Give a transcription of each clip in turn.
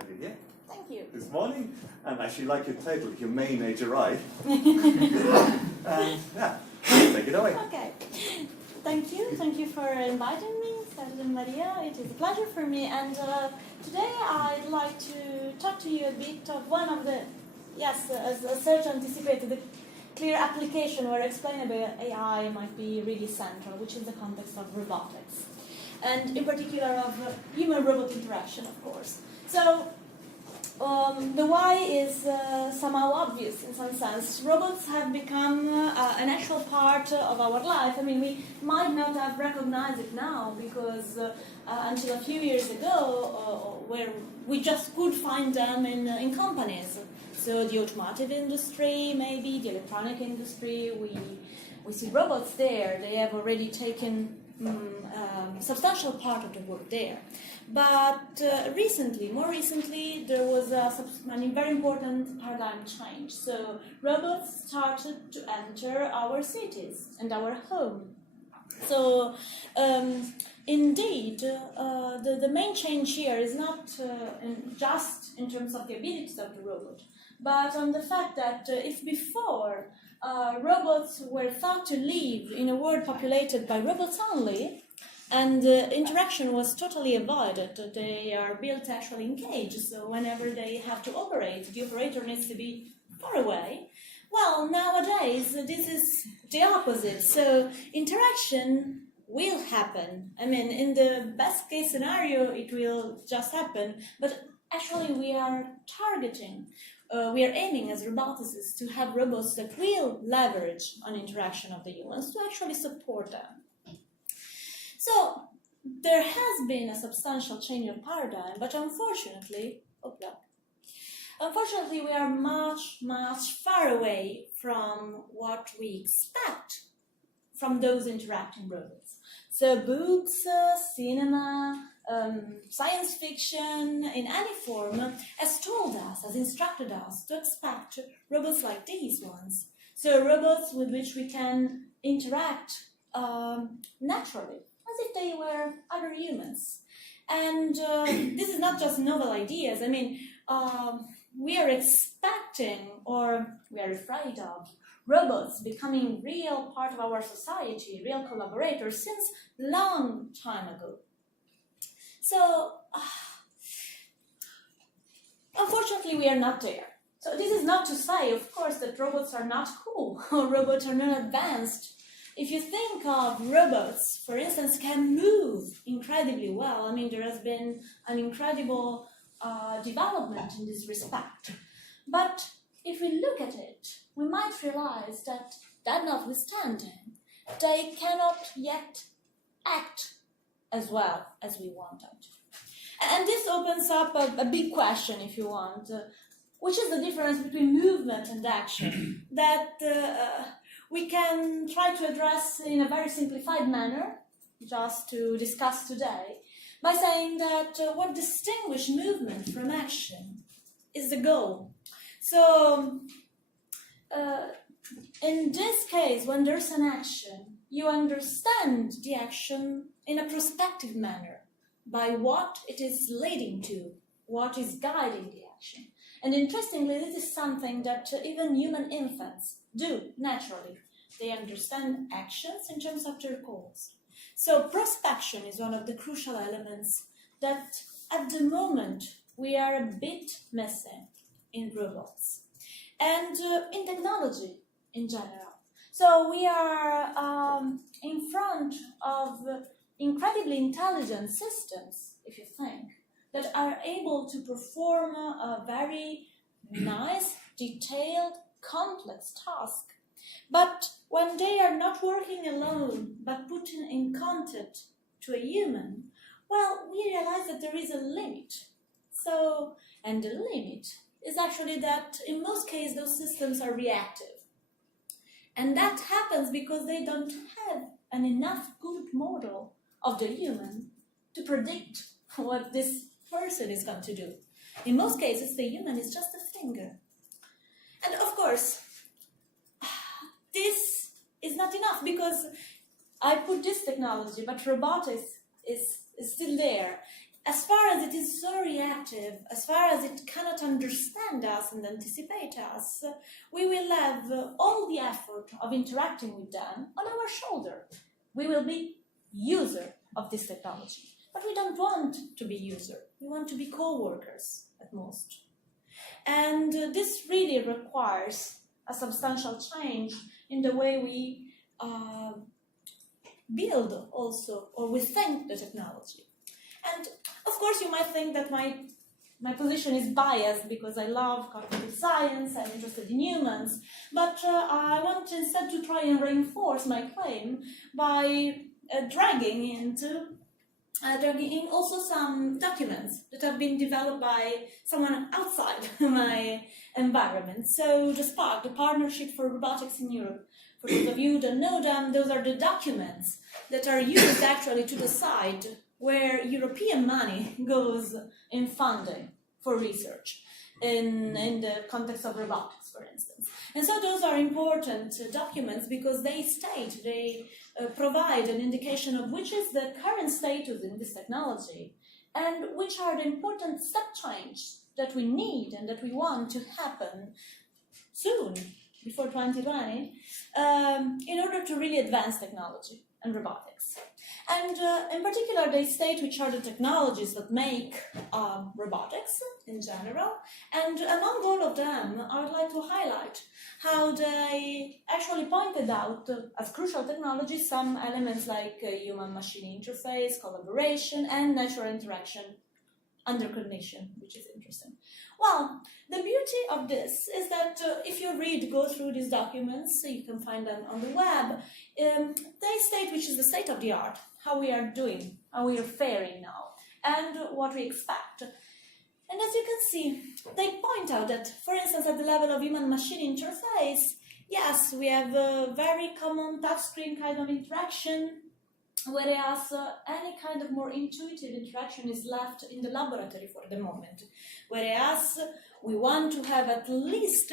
have you here. Thank you. This morning, and actually like your title, Humane HRI. Yeah, take it away. Okay. Thank you for inviting me, Sergio and Maria. It is a pleasure for me, and today I'd like to talk to you a bit of one of the, as Sergio anticipated, the clear application where explainable AI might be really central, which is the context of robotics, and in particular of human-robot interaction, of course. So, the why is somehow obvious in some sense. Robots have become an actual part of our life. I mean, we might not have recognized it now because until a few years ago, where we just could find them in companies. So the automotive industry, maybe the electronic industry, we see robots there. They have already taken substantial part of the work there. But more recently, there was a very important paradigm change. So robots started to enter our cities and our home. So indeed, the main change here is not just in terms of the abilities of the robot, but on the fact that if before robots were thought to live in a world populated by robots only, and interaction was totally avoided. They are built actually in cages, so whenever they have to operate, the operator needs to be far away. Well, nowadays, this is the opposite. So interaction will happen. I mean, in the best case scenario, it will just happen. But actually, we are targeting, we are aiming as roboticists to have robots that will leverage on interaction of the humans to actually support them. So, there has been a substantial change of paradigm, but unfortunately, we are much far away from what we expect from those interacting robots. So, books, cinema, science fiction, in any form, has told us, has instructed us to expect robots like these ones. So, robots with which we can interact naturally, as if they were other humans. And this is not just novel ideas. I mean, we are expecting, or we are afraid of, robots becoming real part of our society, real collaborators, since long time ago. So, unfortunately, we are not there. So this is not to say, of course, that robots are not cool, or robots are not advanced. If you think of robots, for instance, can move incredibly well. I mean, there has been an incredible development in this respect. But if we look at it, we might realize that notwithstanding, they cannot yet act as well as we want them to. And this opens up a big question, if you want, which is the difference between movement and action that we can try to address in a very simplified manner, just to discuss today, by saying that what distinguishes movement from action is the goal. So, in this case, when there's an action, you understand the action in a prospective manner, by what it is leading to, what is guiding the action. And interestingly, this is something that even human infants do naturally. They understand actions in terms of their goals. So prospection is one of the crucial elements that at the moment we are a bit missing in robots and in technology in general. So we are in front of incredibly intelligent systems, if you think, that are able to perform a very nice, detailed, complex task. But when they are not working alone, but put in contact to a human, well, we realize that there is a limit. So, and the limit is actually that in most cases those systems are reactive. And that happens because they don't have an enough good model of the human to predict what this person is going to do. In most cases, the human is just a finger. And of course, this is not enough because I put this technology, but robotics is still there. as far as it is so reactive, as far as it cannot understand us and anticipate us, we will have all the effort of interacting with them on our shoulder. We will be user of this technology. But we don't want to be user. We want to be co-workers at most. And this really requires a substantial change in the way we build also, or we think the technology. And of course you might think that my position is biased because I love cognitive science, I'm interested in humans, but I want instead to try and reinforce my claim by dragging in also some documents that have been developed by someone outside my environment. So the SPARC, the Partnership for Robotics in Europe, for those of you who don't know them, those are the documents that are used actually to decide where European money goes in funding for research in the context of robotics, for instance. And so those are important documents because they provide an indication of which is the current status in this technology and which are the important step changes that we need and that we want to happen soon, before 2020, in order to really advance technology and robotics. And in particular, they state which are the technologies that make robotics in general. And among all of them, I would like to highlight how they actually pointed out as crucial technologies some elements like human-machine interface, collaboration, and natural interaction under cognition, which is interesting. Well, the beauty of this is that if you go through these documents, you can find them on the web, they state which is the state of the art, how we are doing, how we are faring now, and what we expect. And as you can see, they point out that, for instance, at the level of human-machine interface, yes, we have a very common touchscreen kind of interaction, whereas any kind of more intuitive interaction is left in the laboratory for the moment. Whereas we want to have at least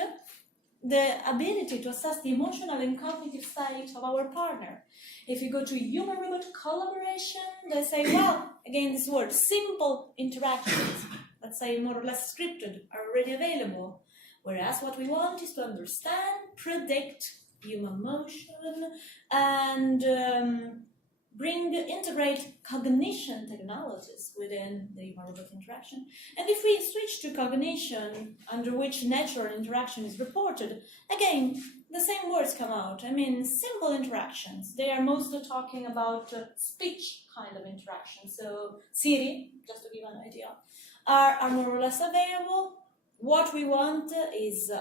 the ability to assess the emotional and cognitive state of our partner. If you go to human-robot collaboration, they say, well, again, this word, simple interactions, let's say more or less scripted, are already available. Whereas what we want is to understand, predict human motion, and integrate cognition technologies within the human-robot interaction. And if we switch to cognition, under which natural interaction is reported, again, the same words come out. I mean, simple interactions. They are mostly talking about speech kind of interaction. So Siri, just to give an idea, are more or less available. What we want is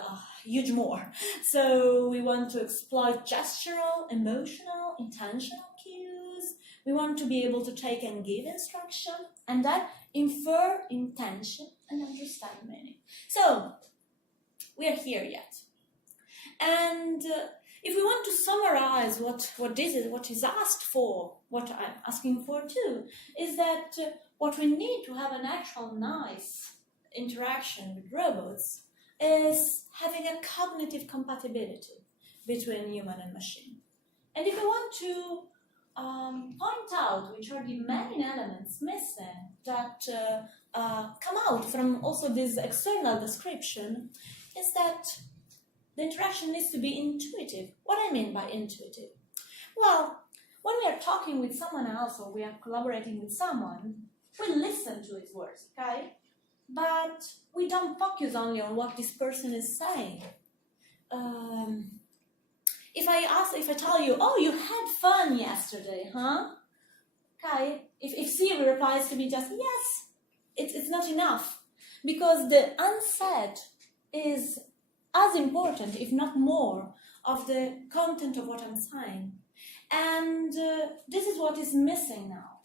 huge more. So we want to exploit gestural, emotional, intentional cues. We want to be able to take and give instruction and then infer intention and understand meaning. So we are here yet. And if we want to summarize what is asked for, what I'm asking for too, is that what we need to have an actual nice interaction with robots is having a cognitive compatibility between human and machine. And if we want to point out which are the main elements missing that come out from also this external description, is that the interaction needs to be intuitive. What I mean by intuitive? Well, when we are talking with someone else or we are collaborating with someone, we listen to his words, okay? But we don't focus only on what this person is saying. If I tell you, oh, you had fun yesterday, huh? Okay, if Siri replies to me just, yes, it's not enough. Because the unsaid is as important, if not more, of the content of what I'm saying. And this is what is missing now.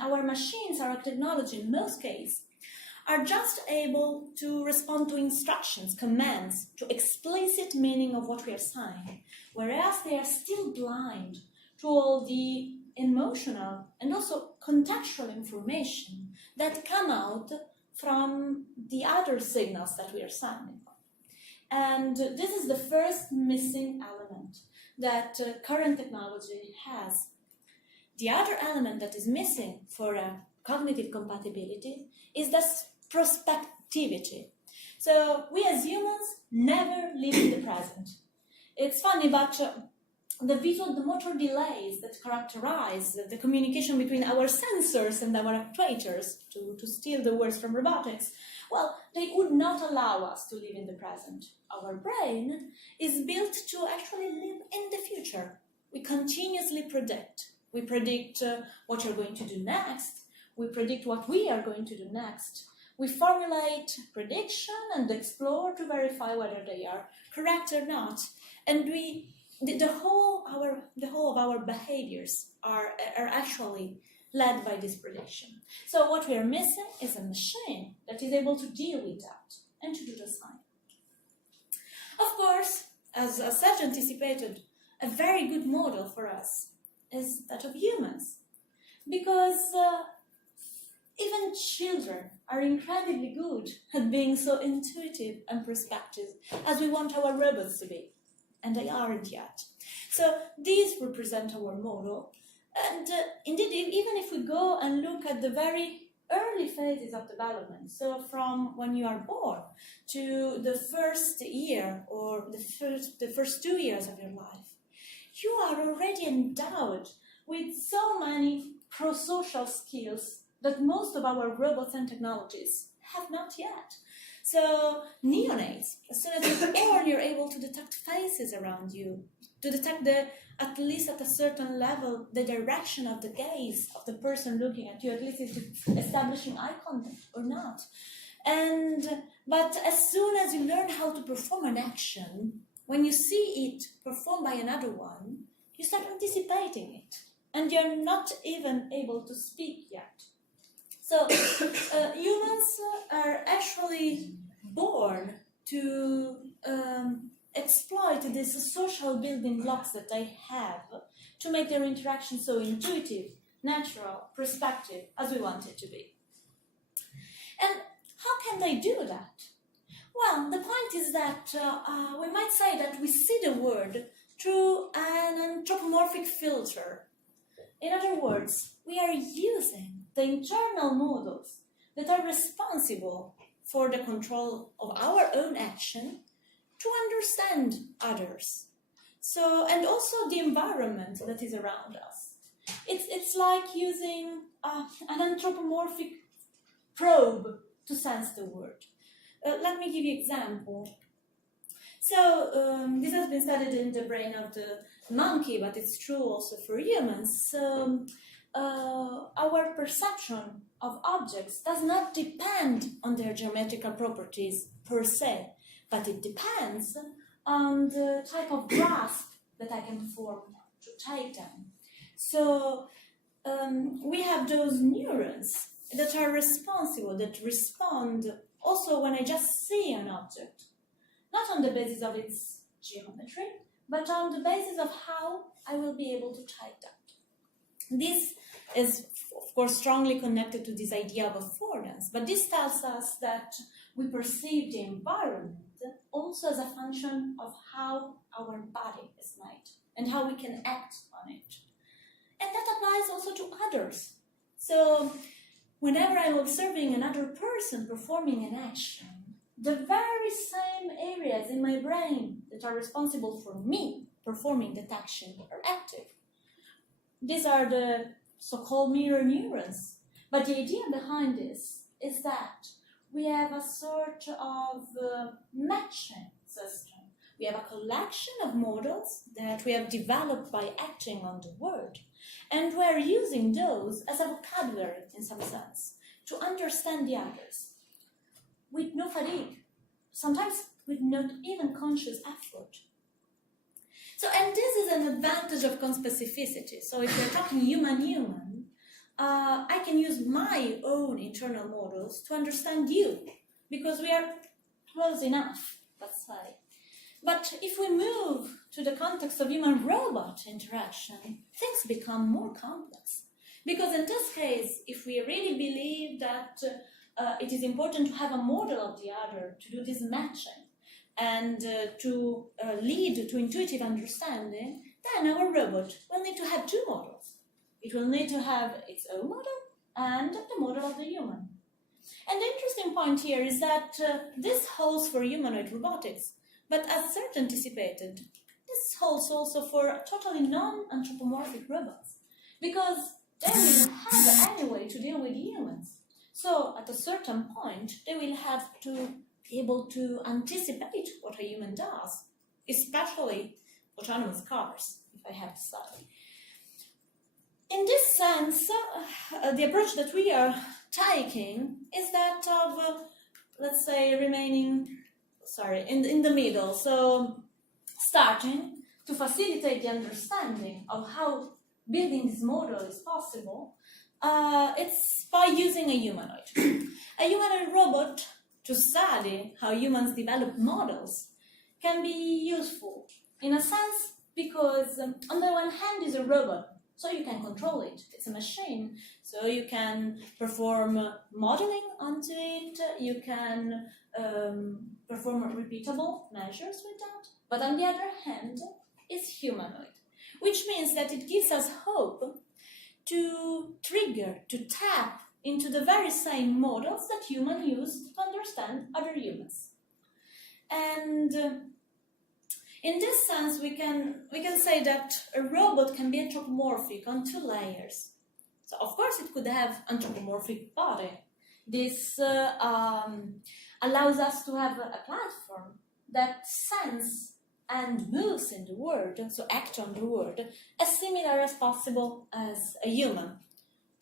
Our machines, our technology, in most cases, are just able to respond to instructions, commands, to explicit meaning of what we are saying, whereas they are still blind to all the emotional and also contextual information that come out from the other signals that we are sending. And this is the first missing element that current technology has. The other element that is missing for a cognitive compatibility is this prospectivity. So we as humans never live in the present. It's funny, but the motor delays that characterize the communication between our sensors and our actuators, to steal the words from robotics, well, they would not allow us to live in the present. Our brain is built to actually live in the future. We continuously predict. We predict what you're going to do next. We predict what we are going to do next. We formulate prediction and explore to verify whether they are correct or not. And the whole of our behaviors are actually led by this prediction. So what we are missing is a machine that is able to deal with that and to do the same. Of course, as Serge anticipated, a very good model for us is that of humans, because even children are incredibly good at being so intuitive and prospective as we want our robots to be, and they aren't yet. So these represent our model, and indeed, even if we go and look at the very early phases of development, so from when you are born to the first year or the first 2 years of your life, you are already endowed with so many pro-social skills that most of our robots and technologies have not yet. So neonates, as soon as you're born, you're able to detect faces around you, to detect at least at a certain level, the direction of the gaze of the person looking at you, at least is establishing eye contact or not. But as soon as you learn how to perform an action, when you see it performed by another one, you start anticipating it, and you're not even able to speak yet. So humans are actually born to exploit these social building blocks that they have to make their interaction so intuitive, natural, prospective, as we want it to be. And how can they do that? Well, the point is that we might say that we see the world through an anthropomorphic filter. In other words, we are using the internal models that are responsible for the control of our own action to understand others. So, and also the environment that is around us. It's like using an anthropomorphic probe to sense the world. Let me give you an example. So this has been studied in the brain of the monkey, but it's true also for humans. So our perception of objects does not depend on their geometrical properties per se, but it depends on the type of grasp that I can perform to take them. So we have those neurons that are responsible, that respond also when I just see an object, not on the basis of its geometry, but on the basis of how I will be able to type that. This is, of course, strongly connected to this idea of affordance, but this tells us that we perceive the environment also as a function of how our body is made and how we can act on it. And that applies also to others. So whenever I'm observing another person performing an action, the very same areas in my brain that are responsible for me performing that action are active. These are the so-called mirror neurons. But the idea behind this is that we have a sort of matching system. We have a collection of models that we have developed by acting on the world, and we're using those as a vocabulary, in some sense, to understand the others, with no fatigue, sometimes with not even conscious effort. So, and this is an advantage of conspecificity. So if we're talking human-human, I can use my own internal models to understand you, because we are close enough, let's say. But if we move to the context of human-robot interaction, things become more complex. Because in this case, if we really believe that it is important to have a model of the other to do this matching and to lead to intuitive understanding, then our robot will need to have two models. It will need to have its own model and the model of the human. And the interesting point here is that this holds for humanoid robotics, but as Serge anticipated, this holds also for totally non-anthropomorphic robots, because they will have any way to deal with humans. So at a certain point, they will have to be able to anticipate what a human does, especially autonomous cars, if I have to say. In this sense, the approach that we are taking is that of, let's say, remaining, in the middle. So starting to facilitate the understanding of how building this model is possible, it's by using a humanoid. A humanoid robot to study how humans develop models can be useful in a sense because on the one hand is a robot, so you can control it. It's a machine, so you can perform modeling onto it, you can perform repeatable measures with that. But on the other hand, it's humanoid, which means that it gives us hope to trigger, to tap into the very same models that humans use to understand other humans. And in this sense, we can say that a robot can be anthropomorphic on two layers. So, of course, it could have anthropomorphic body. This allows us to have a platform that sense and moves in the world, so act on the world, as similar as possible as a human,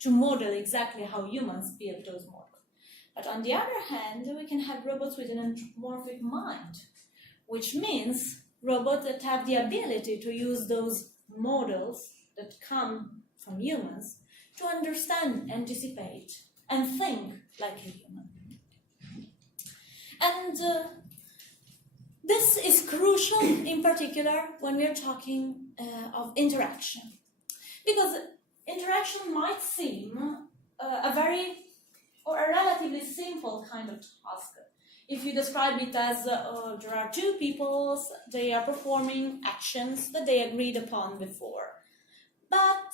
to model exactly how humans build those models. But on the other hand, we can have robots with an anthropomorphic mind, which means robots that have the ability to use those models that come from humans to understand, anticipate, and think like a human. And this is crucial, in particular, when we are talking of interaction. Because interaction might seem a relatively simple kind of task. If you describe it as there are two people, they are performing actions that they agreed upon before. But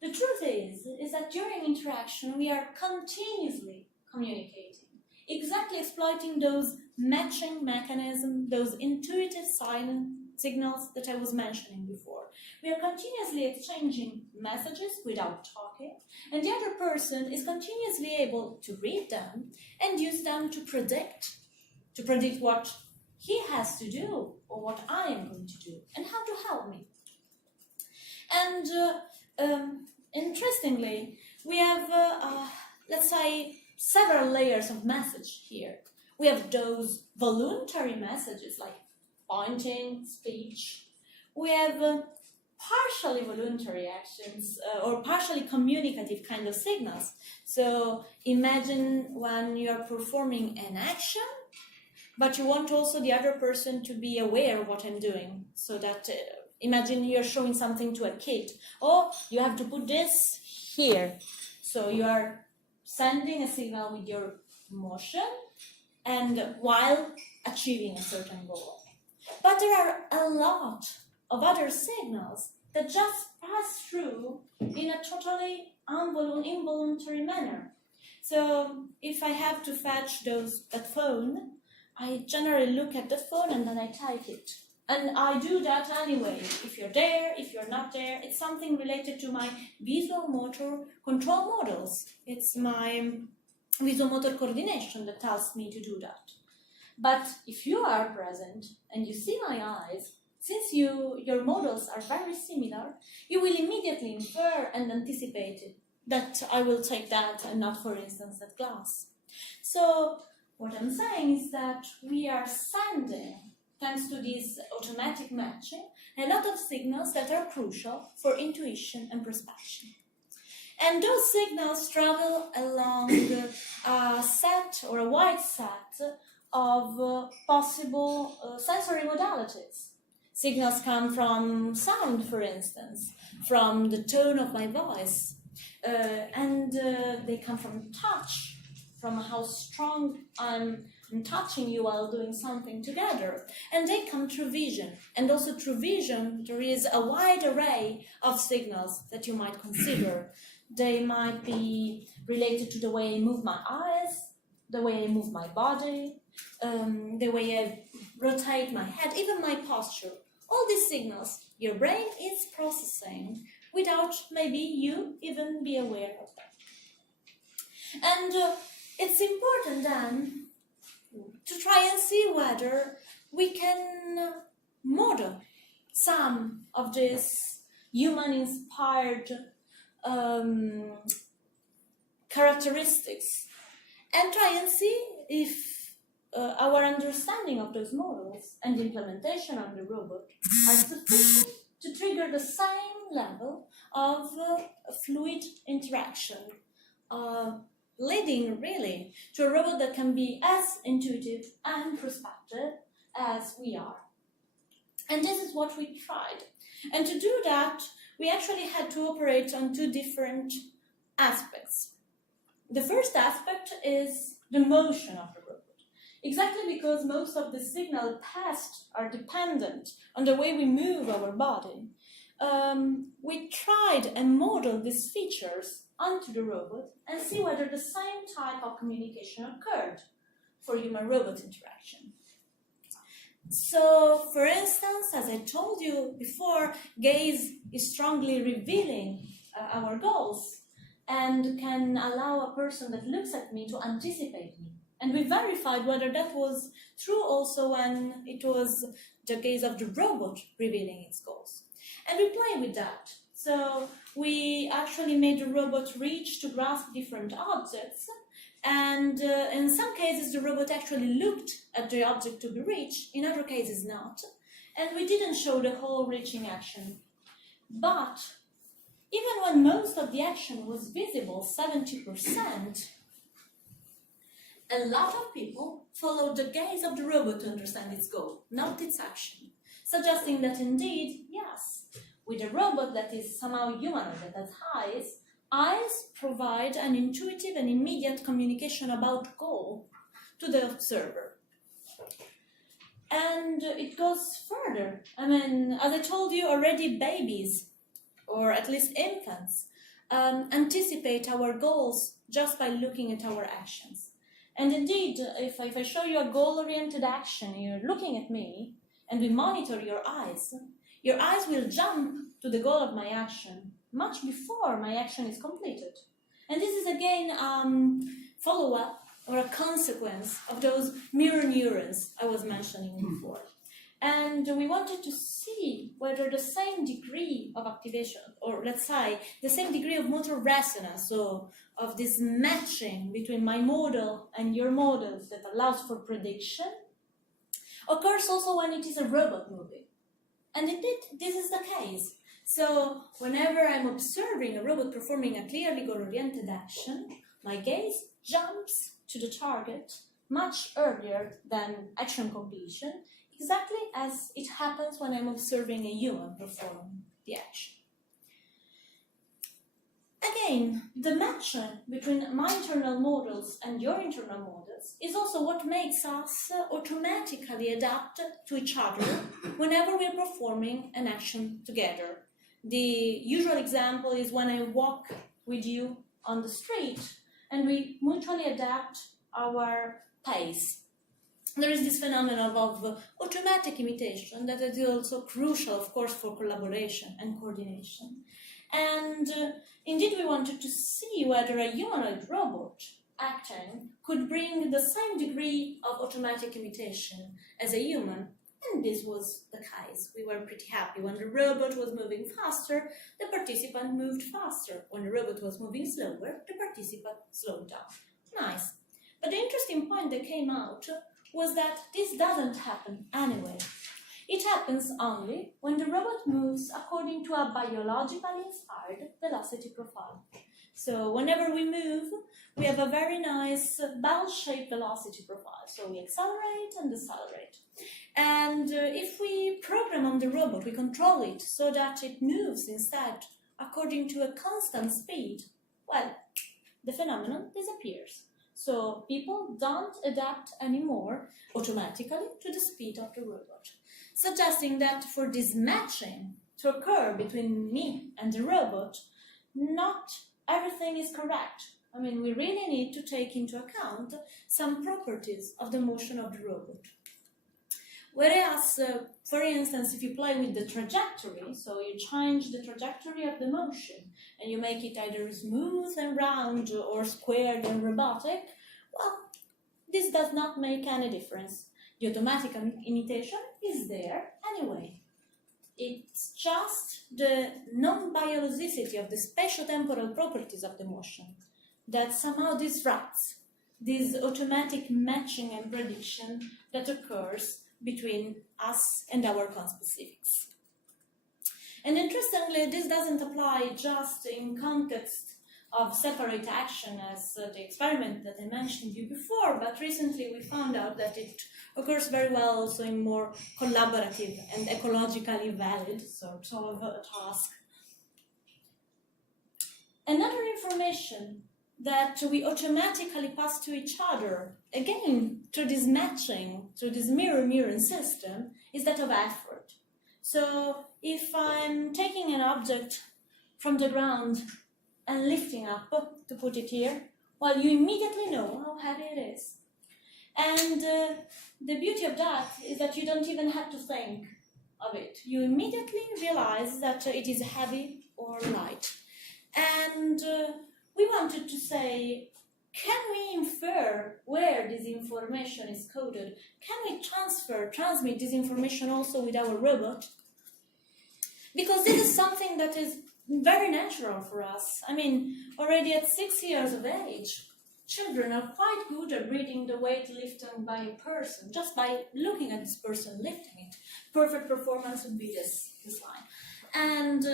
the truth is that during interaction, we are continuously communicating, exactly exploiting those matching mechanisms, those intuitive signals that I was mentioning before. We are continuously exchanging messages without talking, and the other person is continuously able to read them and use them to predict what he has to do or what I am going to do and how to help me. And interestingly, we have, let's say, several layers of message here. We have those voluntary messages like pointing, speech. We have partially voluntary actions or partially communicative kind of signals. So imagine when you are performing an action, but you want also the other person to be aware of what I'm doing. So that, imagine you're showing something to a kid. Oh, you have to put this here. So you are sending a signal with your motion and while achieving a certain goal. But there are a lot of other signals that just pass through in a totally involuntary manner. So if I have to fetch that phone, I generally look at the phone and then I type it. And I do that anyway. If you're there, if you're not there, it's something related to my visual motor control models. It's my visual motor coordination that tells me to do that. But if you are present and you see my eyes, since your models are very similar, you will immediately infer and anticipate it, that I will take that and not, for instance, that glass. So what I'm saying is that we are sending, thanks to this automatic matching, a lot of signals that are crucial for intuition and perception. And those signals travel along a set or a wide set of possible sensory modalities. Signals come from sound, for instance, from the tone of my voice, and they come from touch, from how strong I'm touching you while doing something together. And they come through vision. And also through vision, there is a wide array of signals that you might consider. They might be related to the way I move my eyes, the way I move my body, the way I rotate my head, even my posture. All these signals your brain is processing without maybe you even be aware of them. And it's important then to try and see whether we can model some of these human-inspired characteristics and try and see if our understanding of those models and the implementation of the robot are sufficient to trigger the same level of fluid interaction, leading really to a robot that can be as intuitive and prospective as we are. And this is what we tried. And to do that, we actually had to operate on two different aspects. The first aspect is the motion of the robot. Exactly because most of the signal passed are dependent on the way we move our body, we tried and modeled these features onto the robot and see whether the same type of communication occurred for human-robot interaction. So, for instance, as I told you before, gaze is strongly revealing our goals and can allow a person that looks at me to anticipate me. And we verified whether that was true also when it was the gaze of the robot revealing its goals. And we play with that. So we actually made the robot reach to grasp different objects. And in some cases, the robot actually looked at the object to be reached, in other cases not. And we didn't show the whole reaching action. But even when most of the action was visible, 70%, a lot of people followed the gaze of the robot to understand its goal, not its action, suggesting that indeed, yes, with a robot that is somehow humanoid, that has eyes provide an intuitive and immediate communication about goal to the observer. And it goes further. I mean, as I told you already, babies, or at least infants, anticipate our goals just by looking at our actions. And indeed, if I show you a goal-oriented action, you're looking at me, and we monitor your eyes will jump to the goal of my action much before my action is completed. And this is again follow-up or a consequence of those mirror neurons I was mentioning before. And we wanted to see whether the same degree of activation, or let's say the same degree of motor resonance, so of this matching between my model and your models that allows for prediction, occurs also when it is a robot moving. And indeed, this is the case. So whenever I'm observing a robot performing a clearly goal-oriented action, my gaze jumps to the target much earlier than action completion, exactly as it happens when I'm observing a human perform the action. Again, the matching between my internal models and your internal models is also what makes us automatically adapt to each other whenever we're performing an action together. The usual example is when I walk with you on the street and we mutually adapt our pace. There is this phenomenon of automatic imitation that is also crucial, of course, for collaboration and coordination. And indeed, we wanted to see whether a humanoid robot acting could bring the same degree of automatic imitation as a human. And this was the case. We were pretty happy. When the robot was moving faster, the participant moved faster. When the robot was moving slower, the participant slowed down. Nice. But the interesting point that came out was that this doesn't happen anyway. It happens only when the robot moves according to a biologically inspired velocity profile. So whenever we move, we have a very nice bell-shaped velocity profile. So we accelerate and decelerate. And if we program on the robot, we control it so that it moves instead according to a constant speed, well, the phenomenon disappears. So people don't adapt anymore automatically to the speed of the robot, suggesting that for this matching to occur between me and the robot, not everything is correct. I mean, we really need to take into account some properties of the motion of the robot. Whereas, for instance, if you play with the trajectory, so you change the trajectory of the motion and you make it either smooth and round or squared and robotic, well, this does not make any difference. The automatic imitation is there anyway. It's just the non-biologicity of the spatio-temporal properties of the motion that somehow disrupts this automatic matching and prediction that occurs between us and our conspecifics. And interestingly, this doesn't apply just in context of separate action as the experiment that I mentioned you before, but recently we found out that it occurs very well also in more collaborative and ecologically valid sort of a task. Another information that we automatically pass to each other, again, through this matching, through this mirror-mirroring system, is that of effort. So if I'm taking an object from the ground and lifting up, to put it here, well, you immediately know how heavy it is. And the beauty of that is that you don't even have to think of it. You immediately realize that it is heavy or light. And we wanted to say, can we infer where this information is coded? Can we transmit this information also with our robot? Because this is something that is very natural for us. I mean, already at 6 years of age, children are quite good at reading the weight lifted by a person, just by looking at this person lifting it. Perfect performance would be this line. And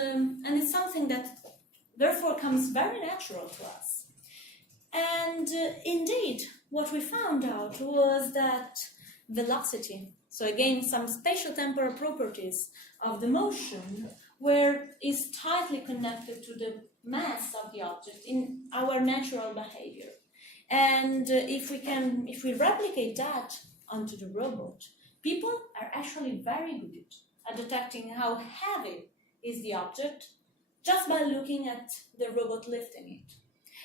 it's something that therefore comes very natural to us. And indeed, what we found out was that velocity, so again, some spatial-temporal properties of the motion, is tightly connected to the mass of the object in our natural behavior. And if we replicate that onto the robot, people are actually very good at detecting how heavy is the object just by looking at the robot lifting it.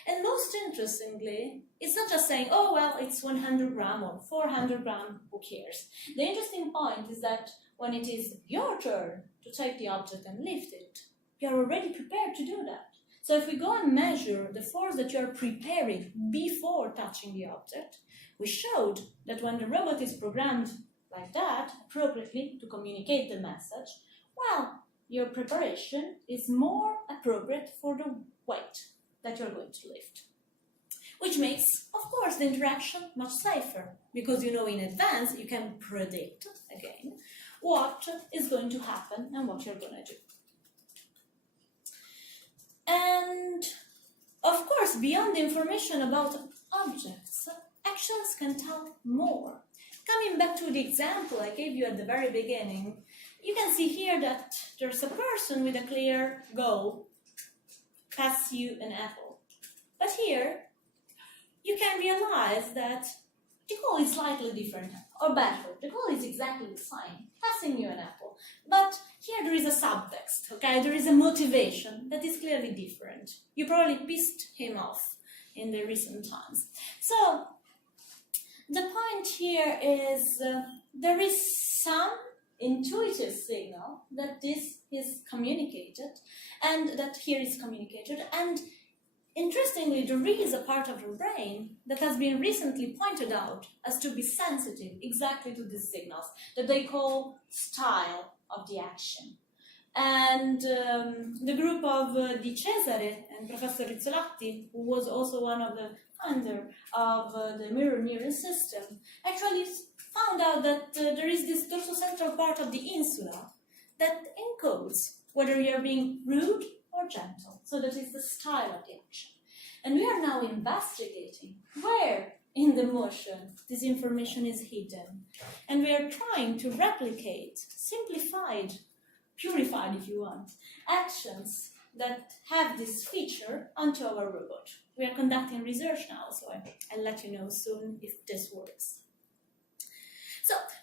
And most interestingly, it's not just saying, oh, well, it's 100 gram or 400 gram, who cares? The interesting point is that when it is your turn to take the object and lift it, you're already prepared to do that. So if we go and measure the force that you're preparing before touching the object, we showed that when the robot is programmed like that, appropriately to communicate the message, well, your preparation is more appropriate for the weight that you're going to lift. Which makes, of course, the interaction much safer, because you know in advance you can predict, again, what is going to happen and what you're going to do. And, of course, beyond the information about objects, actions can tell more. Coming back to the example I gave you at the very beginning, you can see here that there's a person with a clear goal, pass you an apple. But here, you can realize that the goal is slightly different, or better, the goal is exactly the same, passing you an apple. But here there is a subtext, okay? There is a motivation that is clearly different. You probably pissed him off in the recent times. So, the point here is there is some intuitive signal that this is communicated, and that here is communicated, and interestingly, there is a part of the brain that has been recently pointed out as to be sensitive exactly to these signals, that they call style of the action. And the group of Di Cesare and Professor Rizzolatti, who was also one of the founder of the mirror-neuron system, actually found out that there is this dorsocentral part of the insula that encodes whether you are being rude or gentle. So that is the style of the action. And we are now investigating where in the motion this information is hidden. And we are trying to replicate simplified, purified if you want, actions that have this feature onto our robot. We are conducting research now, so I'll let you know soon if this works.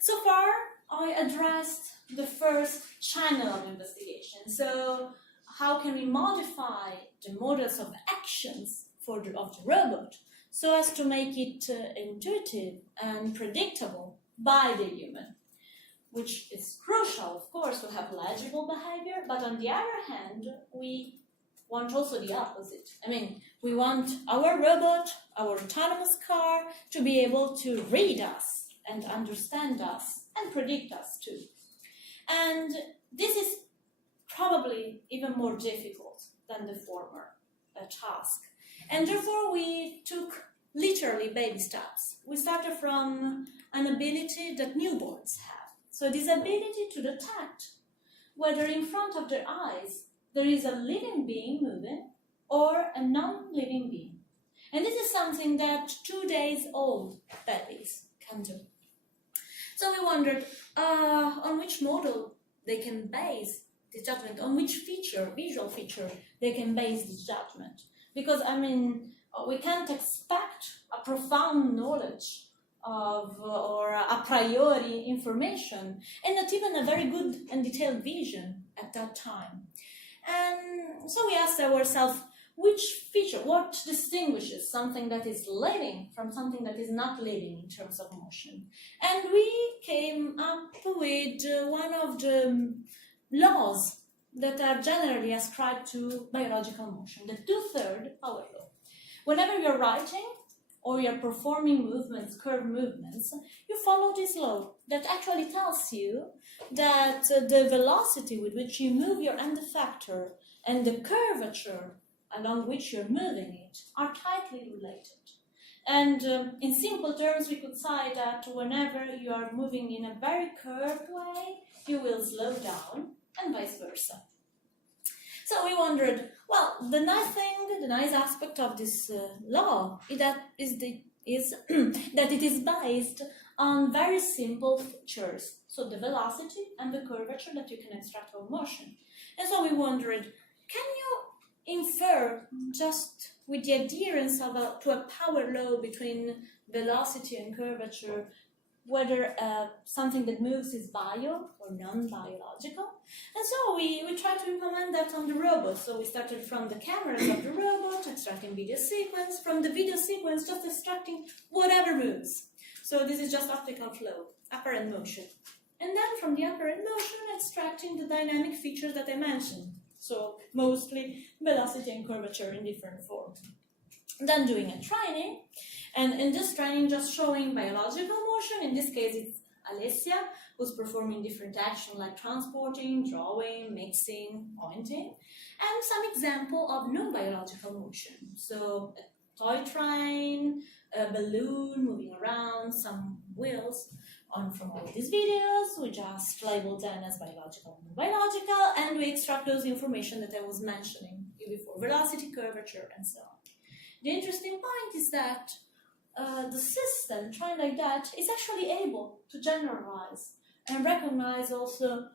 So far I addressed the first channel of investigation. So how can we modify the models of actions of the robot so as to make it intuitive and predictable by the human, which is crucial, of course, to have legible behavior, but on the other hand, we want also the opposite. I mean, we want our robot, our autonomous car, to be able to read us and understand us and predict us too. And this is probably even more difficult than the former task. And therefore we took literally baby steps. We started from an ability that newborns have. So this ability to detect whether in front of their eyes there is a living being moving or a non-living being. And this is something that 2 days old babies can do. So we wondered on which model they can base this judgment, on which feature, visual feature, they can base this judgment. Because, I mean, we can't expect a profound knowledge of or a priori information, and not even a very good and detailed vision at that time. And so we asked ourselves, which feature, what distinguishes something that is living from something that is not living in terms of motion? And we came up with one of the laws that are generally ascribed to biological motion, the two-third power law. Whenever you're writing or you're performing movements, curve movements, you follow this law that actually tells you that the velocity with which you move your end effector and the curvature along which you're moving it are tightly related. And in simple terms, we could say that whenever you are moving in a very curved way, you will slow down, and vice versa. So we wondered, well, the nice aspect of this law is that it is based on very simple features, so the velocity and the curvature that you can extract from motion. And so we wondered, can you infer just with the adherence to a power law between velocity and curvature whether something that moves is bio or non-biological? And so we tried to implement that on the robot. So we started from the cameras of the robot, extracting video sequence, from the video sequence just extracting whatever moves. So this is just optical flow, apparent motion. And then from the apparent motion, extracting the dynamic features that I mentioned. So mostly velocity and curvature in different forms. Then doing a training, and in this training just showing biological motion. In this case it's Alessia, who's performing different actions like transporting, drawing, mixing, pointing, and some example of non-biological motion. So a toy train, a balloon moving around, some wheels. From all these videos, we just labeled them as biological and non-biological, and we extract those information that I was mentioning before, velocity, curvature, and so on. The interesting point is that the system, trained like that, is actually able to generalize and recognize also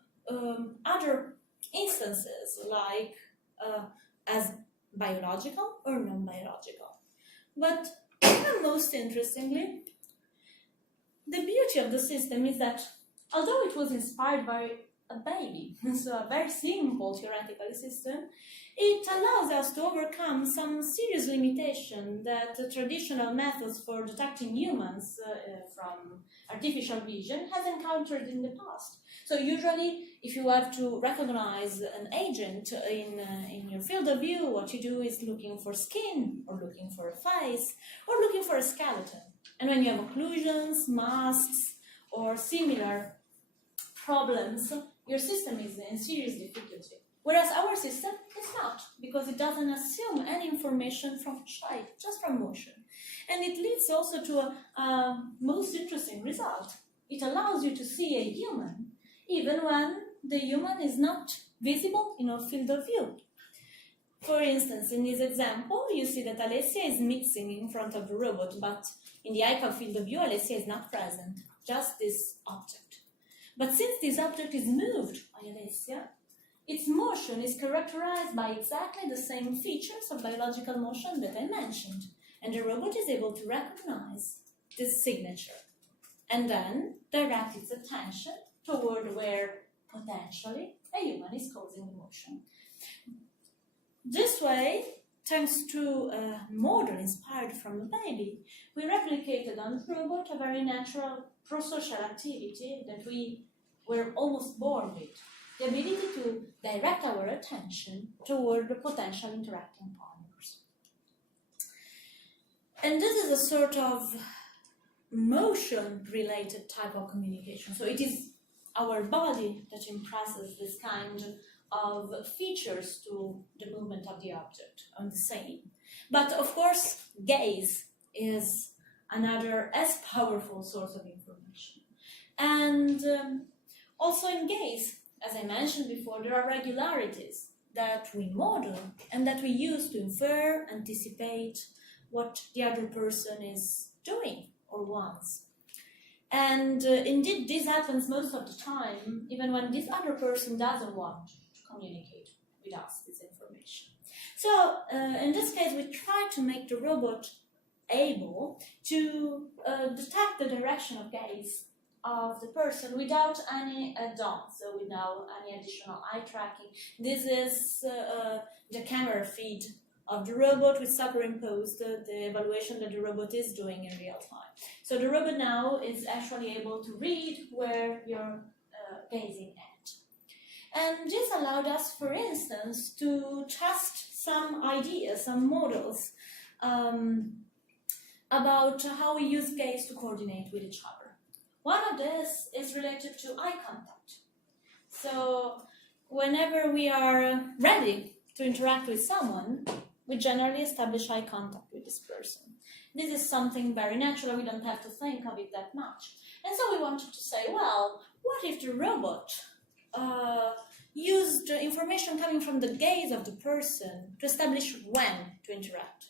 other instances like as biological or non-biological. But even most interestingly, the beauty of the system is that although it was inspired by a baby, so a very simple theoretical system, it allows us to overcome some serious limitation that the traditional methods for detecting humans from artificial vision has encountered in the past. So usually, if you have to recognize an agent in your field of view, what you do is looking for skin, or looking for a face, or looking for a skeleton. And when you have occlusions, masks, or similar problems, your system is in serious difficulty. Whereas our system is not, because it doesn't assume any information from shape, just from motion. And it leads also to a most interesting result. It allows you to see a human, even when the human is not visible in our field of view. For instance, in this example, you see that Alessia is mixing in front of the robot, but in the icon field of view, Alessia is not present, just this object. But since this object is moved by Alessia, its motion is characterized by exactly the same features of biological motion that I mentioned, and the robot is able to recognize this signature, and then direct its attention toward where potentially a human is causing the motion. this way, thanks to a model inspired from a baby, we replicated on the robot a very natural prosocial activity that we were almost born with, the ability to direct our attention toward the potential interacting partners. And this is a sort of motion-related type of communication. So it is our body that impresses this kind of features to the movement of the object on the same. But of course, gaze is another as powerful source of information. And also in gaze, as I mentioned before, there are regularities that we model and that we use to infer, anticipate what the other person is doing or wants. And indeed, this happens most of the time, even when this other person doesn't want to communicate with us this information. So in this case, we try to make the robot able to detect the direction of gaze of the person without any add-on, so without any additional eye tracking. This is the camera feed of the robot. We superimposed the evaluation that the robot is doing in real time. So the robot now is actually able to read where you're gazing at. And this allowed us, for instance, to test some ideas, some models about how we use gaze to coordinate with each other. One of this is related to eye contact. So whenever we are ready to interact with someone, we generally establish eye contact with this person. This is something very natural, we don't have to think of it that much. And so we wanted to say, well, what if the robot used information coming from the gaze of the person to establish when to interact?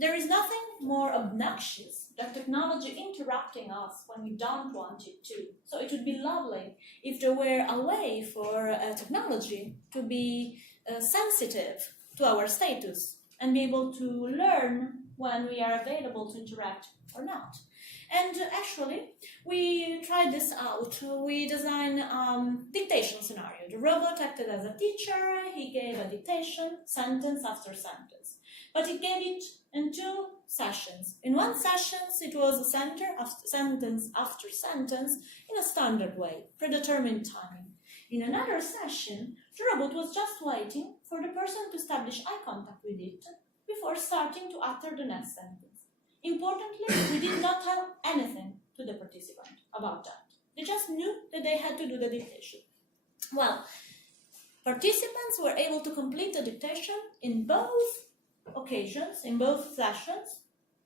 There is nothing more obnoxious than technology interrupting us when we don't want it to. So it would be lovely if there were a way for technology to be sensitive to our status and be able to learn when we are available to interact or not. And actually, we tried this out. We designed a dictation scenario. The robot acted as a teacher. He gave a dictation, sentence after sentence. But he gave it in 2 sessions. In one session, it was a sentence after sentence in a standard way, predetermined timing. In another session, the robot was just waiting for the person to establish eye contact with it before starting to utter the next sentence. Importantly, we did not tell anything to the participant about that. They just knew that they had to do the dictation. Well, participants were able to complete the dictation in both occasions, in both sessions,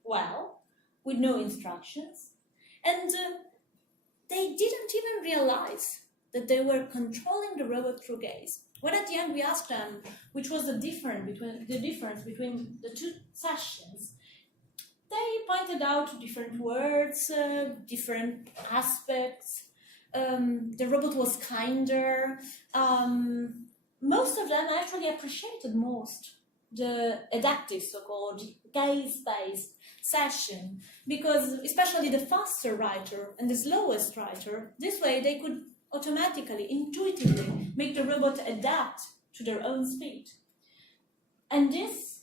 well, with no instructions, and they didn't even realize that they were controlling the robot through gaze. When at the end we asked them which was the difference between the 2 sessions, they pointed out different words, different aspects. The robot was kinder. Most of them actually appreciated most the adaptive, so-called gaze-based session, because especially the faster writer and the slowest writer, this way they could automatically, intuitively make the robot adapt to their own speed. And this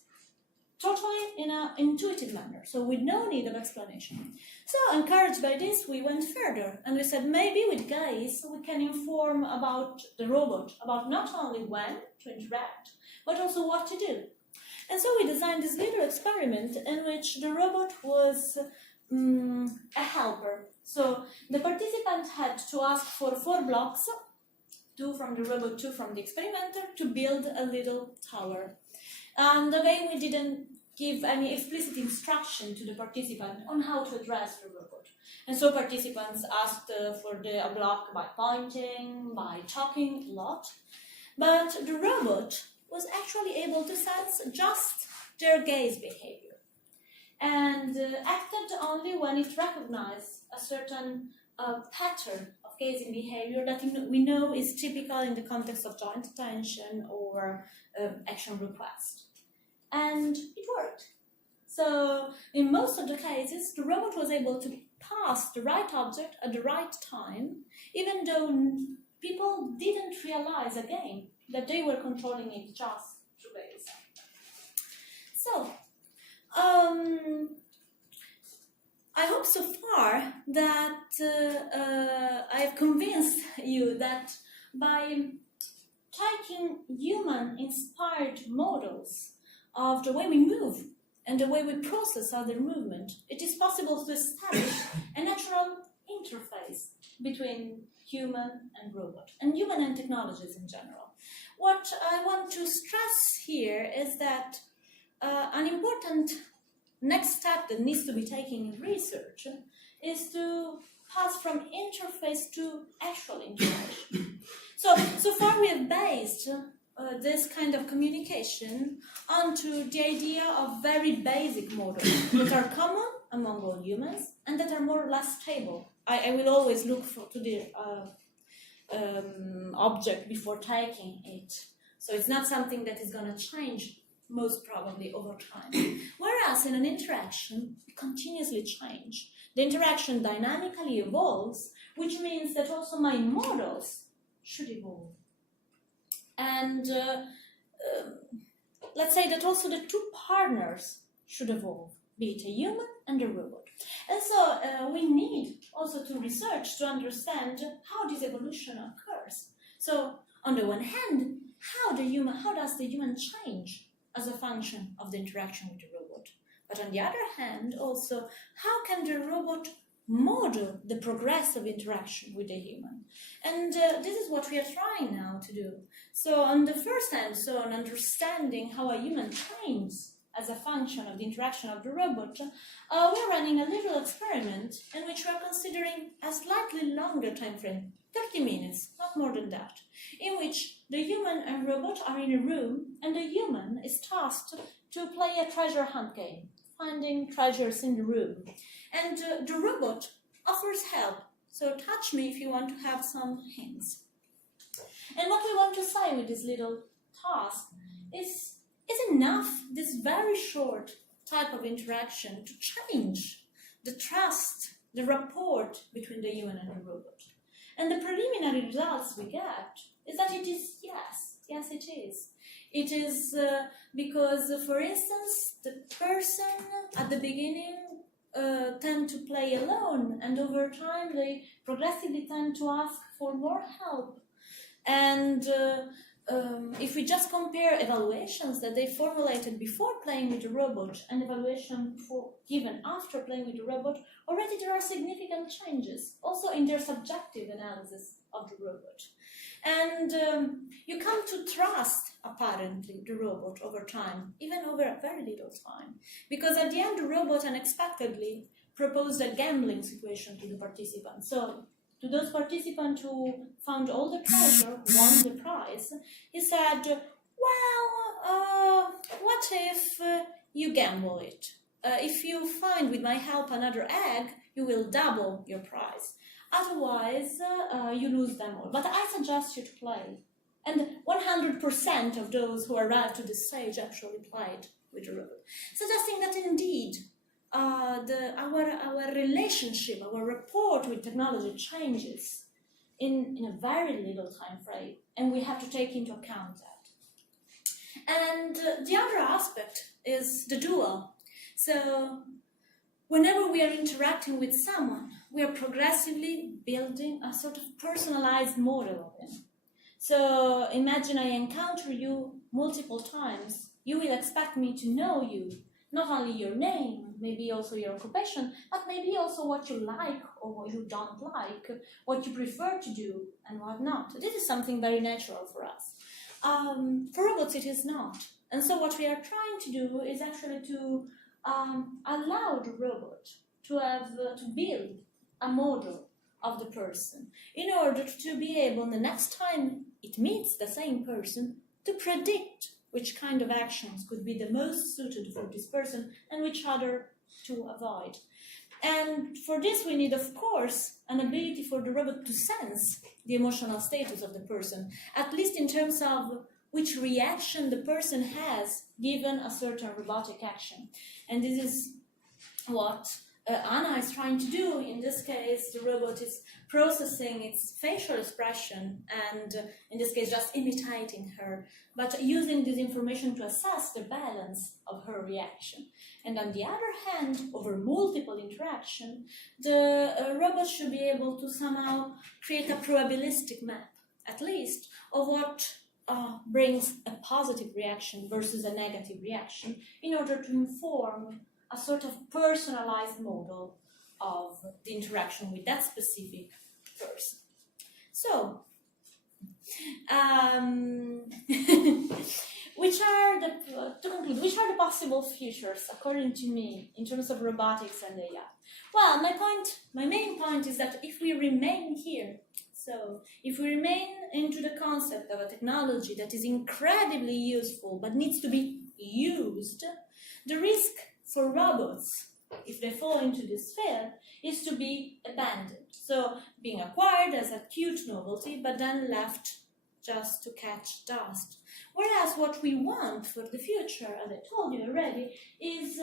totally in an intuitive manner, so with no need of explanation. So encouraged by this, we went further and we said maybe with gaze we can inform about the robot, about not only when to interact, but also what to do. And so we designed this little experiment in which the robot was a helper. So the participant had to ask for 4 blocks, 2 from the robot, 2 from the experimenter, to build a little tower. And again, we didn't give any explicit instruction to the participant on how to address the robot. And so participants asked for a block by pointing, by talking a lot. But the robot was actually able to sense just their gaze behavior and acted only when it recognized a certain pattern of gazing behavior that we know is typical in the context of joint attention or action request. And it worked. So in most of the cases, the robot was able to pass the right object at the right time, even though people didn't realize again that they were controlling it just through gaze. So, I hope so far that I have convinced you that by taking human-inspired models of the way we move and the way we process other movement, it is possible to establish a natural interface between human and robot, and human and technologies in general. What I want to stress here is that an important next step that needs to be taken in research is to pass from interface to actual interaction. So far we have based this kind of communication onto the idea of very basic models that are common among all humans and that are more or less stable. I will always look to the object before taking it. So it's not something that is going to change most probably over time. Whereas in an interaction, it continuously changes. The interaction dynamically evolves, which means that also my models should evolve. And let's say that also the two partners should evolve, be it a human and a robot. And so we need also to research to understand how this evolution occurs. So on the one hand, how does the human change as a function of the interaction with the robot? But on the other hand, also, how can the robot model the progressive interaction with the human? And this is what we are trying now to do. So on the first hand, so on understanding how a human changes as a function of the interaction of the robot, we're running a little experiment in which we're considering a slightly longer time frame, 30 minutes, not more than that, in which the human and robot are in a room and the human is tasked to play a treasure hunt game, finding treasures in the room. And the robot offers help, so touch me if you want to have some hints. And what we want to say with this little task is enough, this very short type of interaction, to change the trust, the rapport between the human and the robot. And the preliminary results we get is that it is yes, it is. It is because, for instance, the person at the beginning tend to play alone, and over time they progressively tend to ask for more help. And if we just compare evaluations that they formulated before playing with the robot and evaluation given after playing with the robot, already there are significant changes, also in their subjective analysis of the robot. And you come to trust, apparently, the robot over time, even over a very little time. Because at the end, the robot unexpectedly proposed a gambling situation to the participants. So, to those participants who found all the treasure, won the prize, he said, well, what if you gamble it? If you find with my help another egg, you will double your prize. Otherwise, you lose them all. But I suggest you to play. And 100% of those who arrived to this stage actually played with the robot, suggesting that indeed our relationship, our rapport with technology changes in a very little time frame, and we have to take into account that. And the other aspect is the dual. So whenever we are interacting with someone, we are progressively building a sort of personalized model of them. So imagine I encounter you multiple times. You will expect me to know you, not only your name, maybe also your occupation, but maybe also what you like or what you don't like, what you prefer to do and what not. This is something very natural for us. For robots, it is not. And so what we are trying to do is actually to allow the robot to build a model of the person in order to be able, the next time it meets the same person, to predict which kind of actions could be the most suited for this person and which other to avoid. And for this we need, of course, an ability for the robot to sense the emotional status of the person, at least in terms of which reaction the person has given a certain robotic action. And this is what Anna is trying to do. In this case, the robot is processing its facial expression and, in this case, just imitating her, but using this information to assess the balance of her reaction. And on the other hand, over multiple interaction, the robot should be able to somehow create a probabilistic map, at least, of what brings a positive reaction versus a negative reaction, in order to inform a sort of personalized model of the interaction with that specific person. So, to conclude, which are the possible futures, according to me, in terms of robotics and AI? Well, my main point is that if we remain here, so if we remain into the concept of a technology that is incredibly useful but needs to be used, the risk for robots, if they fall into this field, is to be abandoned. So being acquired as a cute novelty, but then left just to catch dust. Whereas what we want for the future, as I told you already, is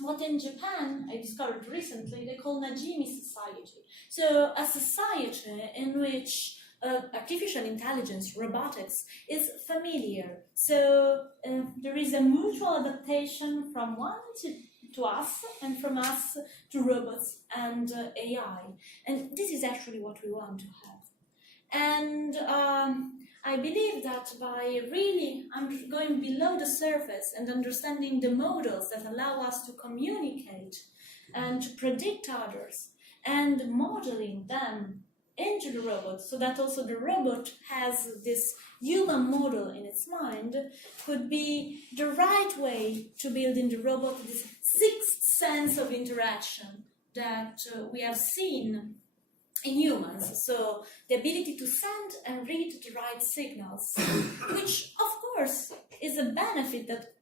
what in Japan I discovered recently they call Najimi society. So a society in which artificial intelligence, robotics, is familiar. So there is a mutual adaptation from one to us and from us to robots and AI. And this is actually what we want to have. And I believe that by really going below the surface and understanding the models that allow us to communicate and to predict others and modeling them into the robot, so that also the robot has this human model in its mind, could be the right way to build in the robot this sixth sense of interaction that we have seen in humans. So the ability to send and read the right signals, which of course is a benefit that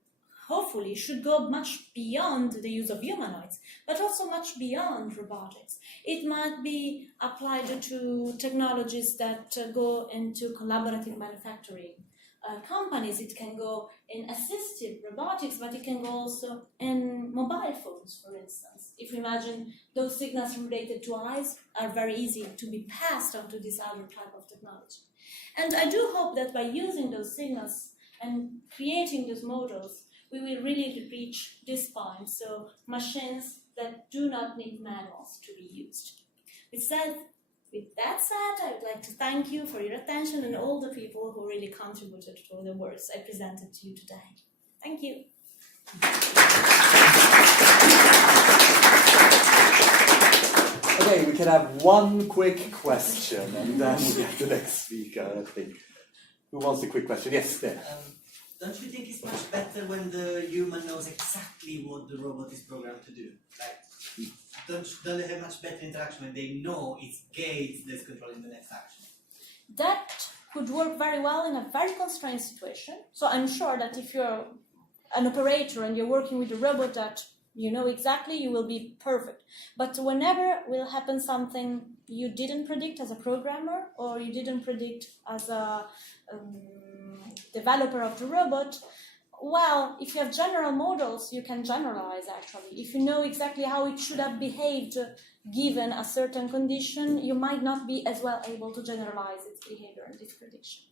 hopefully should go much beyond the use of humanoids, but also much beyond robotics. It might be applied to technologies that go into collaborative manufacturing companies. It can go in assistive robotics, but it can go also in mobile phones, for instance. If you imagine those signals related to eyes are very easy to be passed on to this other type of technology. And I do hope that by using those signals and creating those models, we will really reach this point, so machines that do not need manuals to be used. With that said, I would like to thank you for your attention and all the people who really contributed to the words I presented to you today. Thank you. Okay, we can have one quick question and then we get the next speaker, I think. Who wants a quick question? Yes, there. Don't you think it's much better when the human knows exactly what the robot is programmed to do? Like, don't they have much better interaction when they know it's gates that's controlling the next action? That could work very well in a very constrained situation. So I'm sure that if you're an operator and you're working with a robot that you know exactly, you will be perfect. But whenever will happen something you didn't predict as a programmer, or you didn't predict as a developer of the robot, well, if you have general models, you can generalize actually. If you know exactly how it should have behaved given a certain condition, you might not be as well able to generalize its behavior and its prediction.